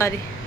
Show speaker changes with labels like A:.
A: Allez.